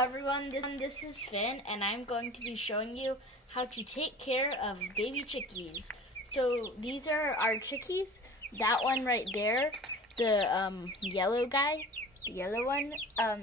everyone, this is Finn, and I'm going to be showing you how to take care of baby chickies. So these are our chickies. That one right there, the yellow guy, the yellow one.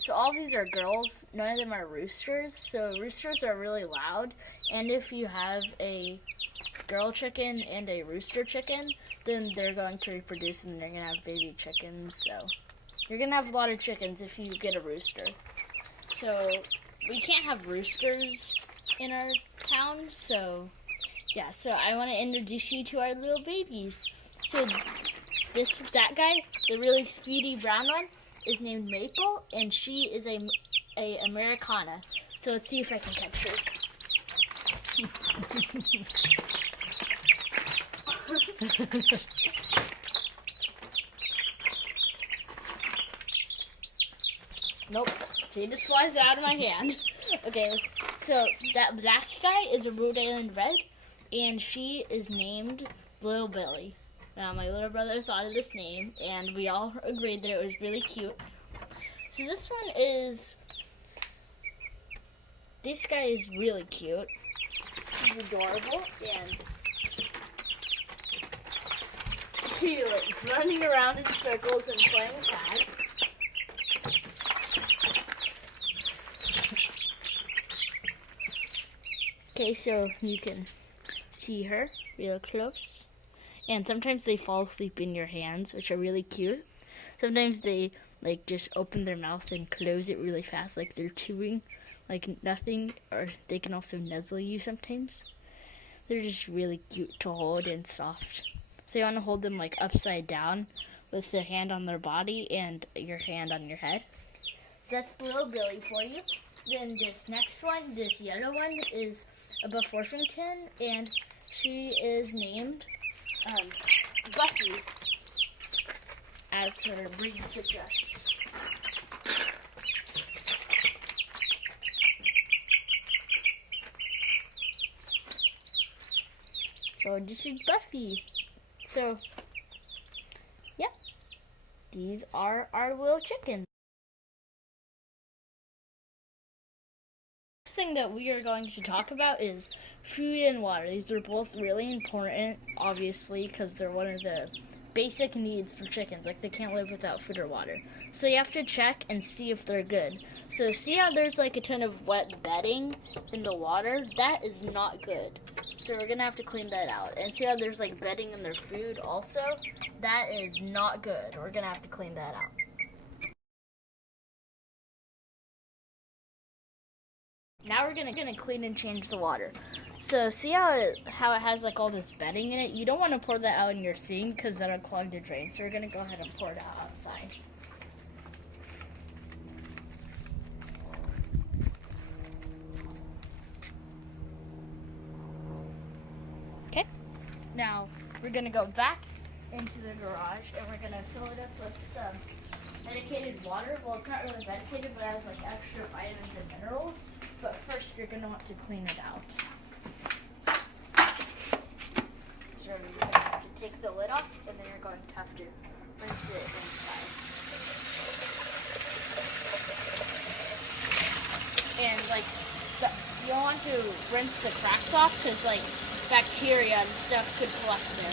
So all of these are girls. None of them are roosters. So roosters are really loud, and if you have a girl chicken and a rooster chicken, then they're going to reproduce and they're going to have baby chickens. So you're going to have a lot of chickens if you get a rooster. So we can't have roosters in our town, so yeah, so I want to introduce you to our little babies. So that guy, the really speedy brown one, is named Maple, and she is a Americana. So let's see if I can catch her. Nope, she just flies out of my hand. Okay, so that black guy is a Rhode Island Red, and she is named Little Billy. Now, my little brother thought of this name, and we all agreed that it was really cute. So this guy is really cute. He's adorable, and she like running around in circles and playing tag. Okay, so you can see her real close. And sometimes they fall asleep in your hands, which are really cute. Sometimes they like just open their mouth and close it really fast, like they're chewing like nothing, or they can also nuzzle you sometimes. They're just really cute to hold and soft. So you want to hold them like upside down with the hand on their body and your hand on your head. So that's Little Billy for you. Then this next one, this yellow one, is a Buff Orpington, and she is named Buffy, as her breed suggests. So this is Buffy. So, yeah, these are our little chickens. Next thing that we are going to talk about is food and water. These are both really important, obviously, because they're one of the basic needs for chickens. Like, they can't live without food or water. So you have to check and see if they're good. So see how there's like a ton of wet bedding in the water? That is not good. So we're gonna have to clean that out. And see how there's like bedding in their food also? That is not good. We're gonna have to clean that out. Now we're gonna clean and change the water. So see how it has like all this bedding in it? You don't want to pour that out in your sink because that'll clog the drain. So we're gonna go ahead and pour it out outside. Okay. Now we're gonna go back into the garage and we're gonna fill it up with some medicated water. Well, it's not really medicated, but it has like extra vitamins and minerals. But first, you're going to want to clean it out. So you're going to have to take the lid off, and then you're going to have to rinse it inside. And like, you don't want to rinse the cracks off, because like bacteria and stuff could collect there.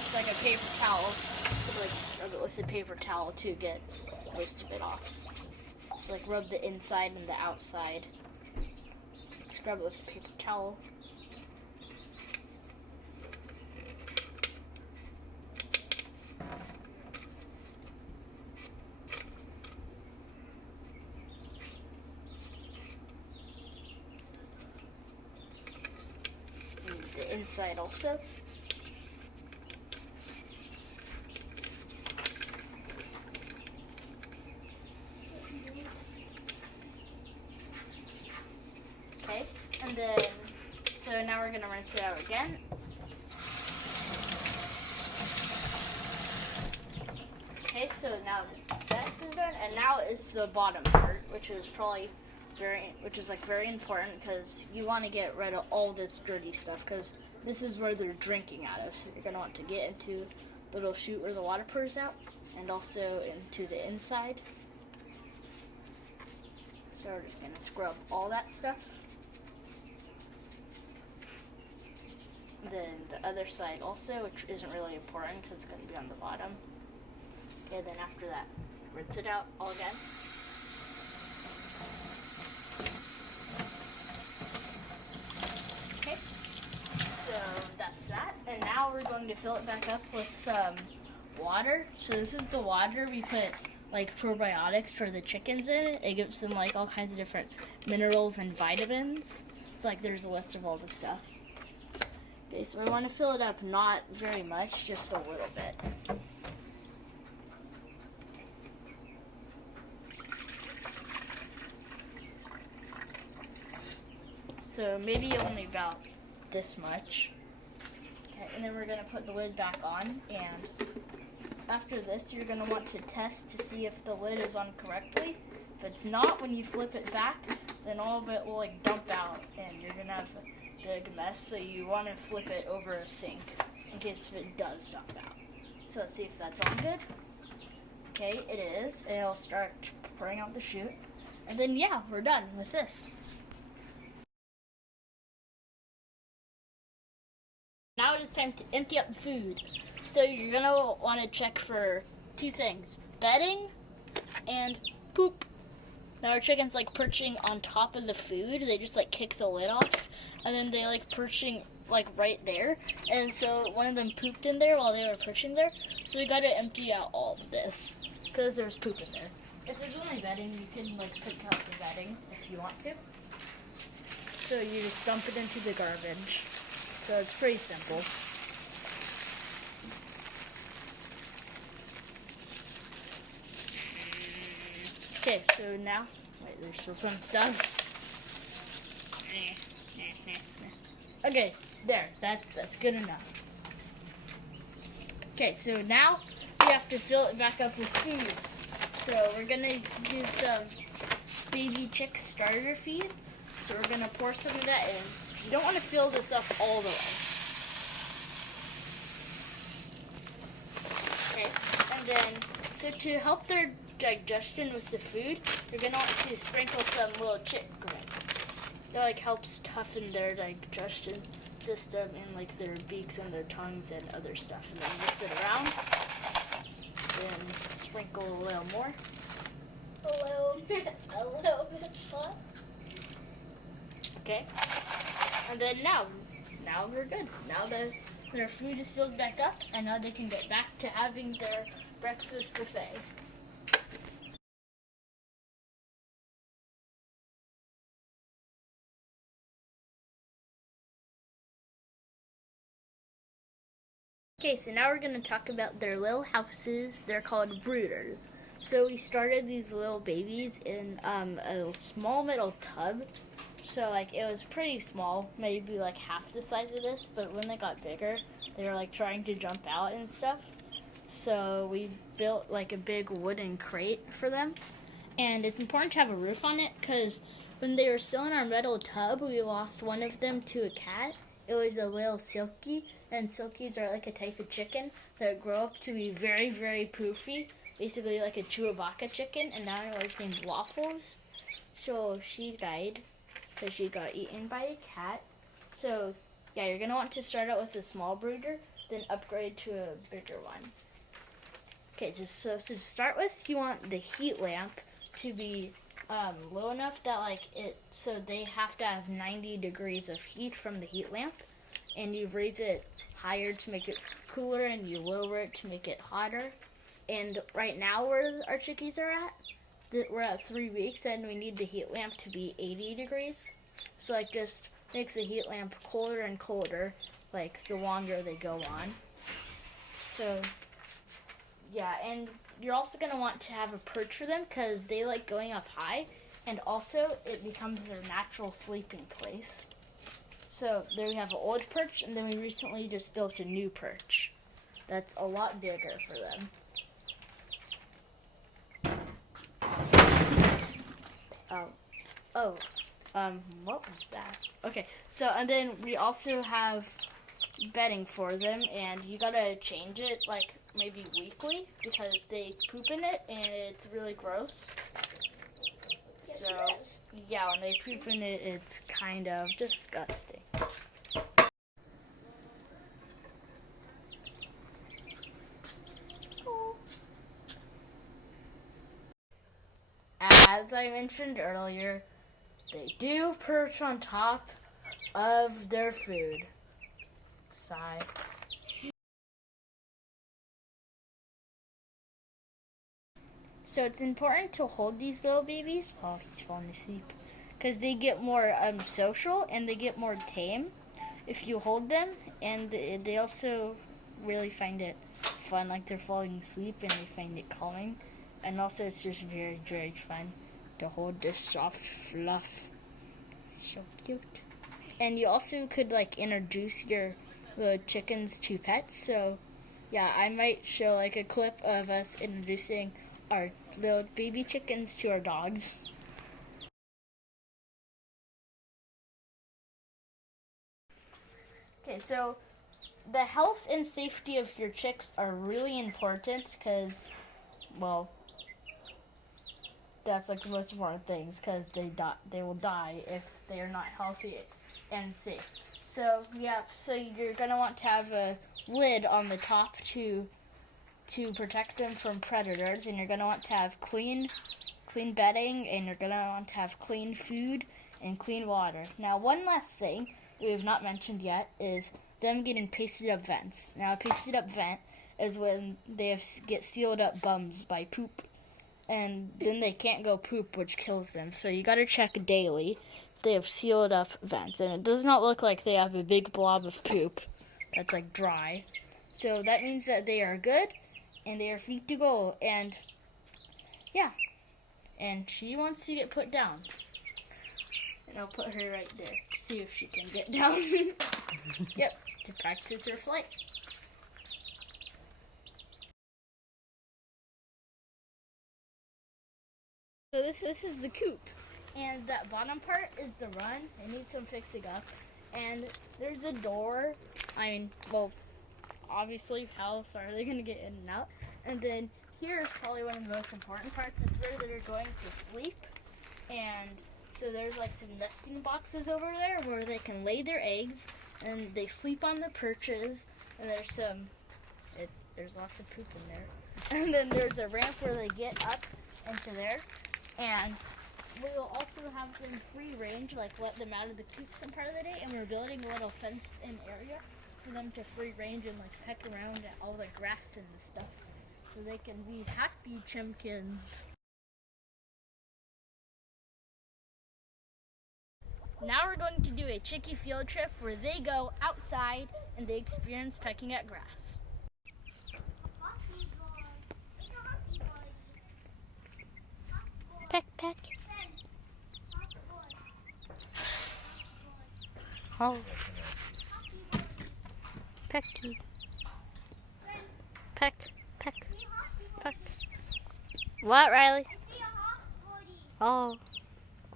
It's like a paper towel. So like, rub it with a paper towel to get most of it off. So like rub the inside and the outside. Scrub it with a paper towel. And the inside also. Okay, and then, so now we're going to rinse it out again. Okay, so now this is done, and now it's the bottom part, which is very important because you want to get rid of all this dirty stuff because this is where they're drinking out of. So you're going to want to get into the little chute where the water pours out and also into the inside. So we're just gonna scrub all that stuff. Then the other side also, which isn't really important because it's gonna be on the bottom. Okay, then after that, rinse it out all again. Okay, so that's that. And now we're going to fill it back up with some water. So this is the water we put like probiotics for the chickens in it. It gives them like all kinds of different minerals and vitamins. So like there's a list of all the stuff. Okay, so we want to fill it up not very much, just a little bit. So maybe only about this much. Okay, and then we're going to put the lid back on, and after this you're going to want to test to see if the lid is on correctly. If it's not, when you flip it back, then all of it will like dump out and you're going to have a big mess. So you want to flip it over a sink in case if it does dump out. So let's see if that's on good. Okay, it is, and it'll start pouring out the chute. And then yeah, we're done with this. Now it is time to empty up the food. So you're gonna want to check for two things: bedding and poop. Now our chicken's like perching on top of the food. They just like kick the lid off, and then they like perching like right there. And so one of them pooped in there while they were perching there. So we gotta empty out all of this because there's poop in there. If there's only bedding, you can like pick out the bedding if you want to. So you just dump it into the garbage. So it's pretty simple. Okay, so now, wait, there's still some stuff. Okay, there, that's good enough. Okay, so now we have to fill it back up with food. So we're gonna do some baby chick starter feed. So we're gonna pour some of that in. You don't want to fill this up all the way. Okay, and then, so to help their digestion with the food, you're going to want to sprinkle some little chick grit. That like helps toughen their digestion system and like their beaks and their tongues and other stuff. And then mix it around. Then sprinkle a little more. A little bit more. Okay. And then now we're good. Now their food is filled back up, and now they can get back to having their breakfast buffet. Okay, so now we're going to talk about their little houses. They're called brooders. So we started these little babies in a small metal tub. So like it was pretty small, maybe like half the size of this, but when they got bigger, they were like trying to jump out and stuff. So we built like a big wooden crate for them. And it's important to have a roof on it because when they were still in our metal tub, we lost one of them to a cat. It was a little silkie, and silkies are like a type of chicken that grow up to be very, very poofy, basically like a Chewbacca chicken, and now it's named Waffles. So she died because she got eaten by a cat. So yeah, you're gonna want to start out with a small brooder, then upgrade to a bigger one. Okay, so to start with, you want the heat lamp to be low enough that so they have to have 90 degrees of heat from the heat lamp, and you raise it higher to make it cooler, and you lower it to make it hotter. And right now, where our chickies are at, we're at 3 weeks, and we need the heat lamp to be 80 degrees. So just make the heat lamp colder and colder, the longer they go on. So yeah, and you're also going to want to have a perch for them because they like going up high, and also it becomes their natural sleeping place. So there we have an old perch, and then we recently just built a new perch that's a lot bigger for them. What was that? Okay, so, and then we also have bedding for them, and you gotta change it, maybe weekly, because they poop in it, and it's really gross. So, it is. yeah, when they poop in it, it's kind of disgusting. As I mentioned earlier, they do perch on top of their food. Sigh. So it's important to hold these little babies. Oh, he's falling asleep. Because they get more social and they get more tame if you hold them. And they also really find it fun, like they're falling asleep and they find it calming. And also it's just very, very fun to hold this soft fluff. So cute. And you also could like introduce your little chickens to pets. So yeah, I might show like a clip of us introducing our little baby chickens to our dogs. Okay, so the health and safety of your chicks are really important because, well, that's like the most important things because they will die if they are not healthy and safe. So yeah, so you're gonna want to have a lid on the top to protect them from predators, and you're gonna want to have clean bedding, and you're gonna want to have clean food and clean water. Now, one last thing we have not mentioned yet is them getting pasted up vents. Now, a pasted up vent is when they get sealed up bums by poop, and then they can't go poop, which kills them. So you gotta check daily if they have sealed up vents, and it does not look like they have a big blob of poop that's like dry. So that means that they are good and they are free to go. And yeah, and she wants to get put down. And I'll put her right there. See if she can get down. Yep, to practice her flight. So this is the coop. And that bottom part is the run. It needs some fixing up. And there's a door. I mean, well, obviously, how else are they going to get in and out? And then here's probably one of the most important parts. It's where they're going to sleep. And so there's like some nesting boxes over there where they can lay their eggs. And they sleep on the perches. And there's lots of poop in there. And then there's a ramp where they get up into there. And we will also have them free range, like let them out of the coop some part of the day. And we're building a little fenced-in area for them to free range and like peck around at all the grass and the stuff, so they can be happy chimkins. Now we're going to do a chickie field trip where they go outside and they experience pecking at grass. Peck, peck. Oh. Pecky. Peck, peck, peck. What, Riley? Oh.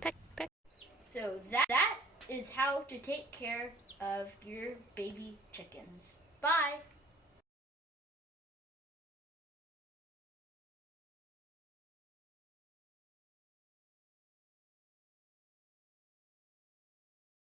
Peck, peck. So that is how to take care of your baby chickens. Bye.